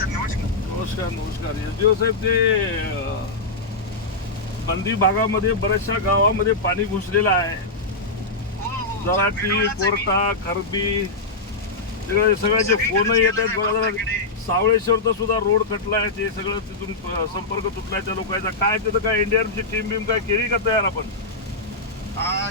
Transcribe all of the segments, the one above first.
नमस्कार नमस्कार. एसडीओ साहेब, ते बंदी भागामध्ये बऱ्याचशा गावामध्ये पाणी घुसलेलं आहे. जराटी, कोरटा, खरबी सगळे जे फोन येत आहेत बघा. जरा सावळेश्वरचा सुद्धा रोड कटला आहे, ते सगळं तिथून संपर्क तुटलाय त्या लोकांचा. काय तिथं काय एनडीआरएफची टीम बिम काय केली का तयार आपण?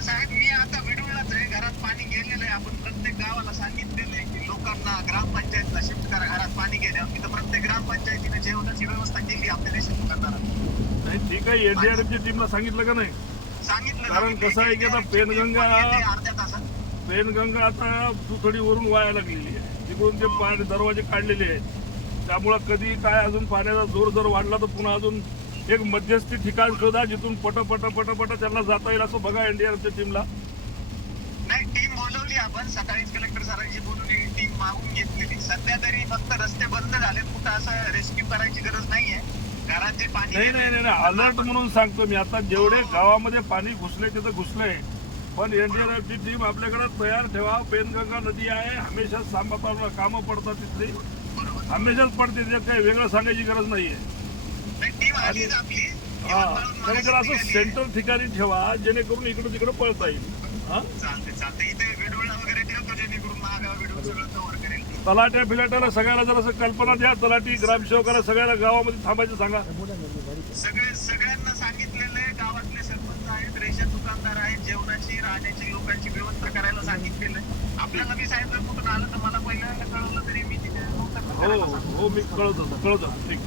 साहेब, मी आता विडूळलाच आहे. घरात पाणी गेलेलं आहे. आपण प्रत्येक गावाला सांगितलेलं आहे की लोकांना ग्रामपंचायतला शिफ्ट करा, घरात पाणी गेले. आम्ही तर प्रत्येक ग्रामपंचायतीने जेवणाची व्यवस्था केली आपल्या देशात दुकानदारांना. नाही ठीक आहे, एनडीआरएफची टीमला सांगितलं का नाही? सांगितलं. कारण कसं आहे की आता पेनगंगा अर्ध्या तासात आता दुथडी वरून वाया लागलेली आहे. तिकडून ते पाणी दरवाजे काढलेले आहेत. त्यामुळं कधी काय अजून पाण्याचा जोर जर वाढला तर पुन्हा अजून एक मध्यस्थी ठिकाण शोधा जिथून पट त्यांना जाता येईल असं बघा एनडीआरएफच्या टीमला. नाही, टीम बोलवली आपण. सकाळीच कलेक्टर सरांची बोलवली, टीम मागून घेतलेली. सध्या तरी फक्त रस्ते बंद झाले, कुठं असं रेस्क्यू करायची गरज नाहीये. घरात जे पाणी नाही अलर्ट म्हणून सांगतो मी. आता जेवढे गावामध्ये पाणी घुसले तिथं घुसलंय, पण एनडीआरएफची टीम आपल्याकडे तयार ठेवा. पेनगंगा नदी आहे, हमेशा सांभाळायला कामं पडतात तिथली, हमेशाच पडते. त्याच्यात काही वेगळं सांगायची गरज नाहीये. आणि आणि जर असं सेंटर ठिकाणी ठेवा जेणेकरून इकडं तिकडं पळता येईल. तलाट्या फिलाट्याला सगळ्याला जर असं कल्पना द्या, तलाठी ग्रामसेवकाला सगळ्याला गावामध्ये थांबायचं सांगा. सगळ्यांना सांगितलेलं आहे. गावातले सरपंच आहेत, रेशन दुकानदार आहेत, जेवणाची राहण्याची लोकांची व्यवस्था करायला सांगितलेलं आहे. आपल्याला मी साहेब कुठून आलं तर मला पहिल्यांदा कळवलं तरी मी तिथे हो मी कळवतो ठीक.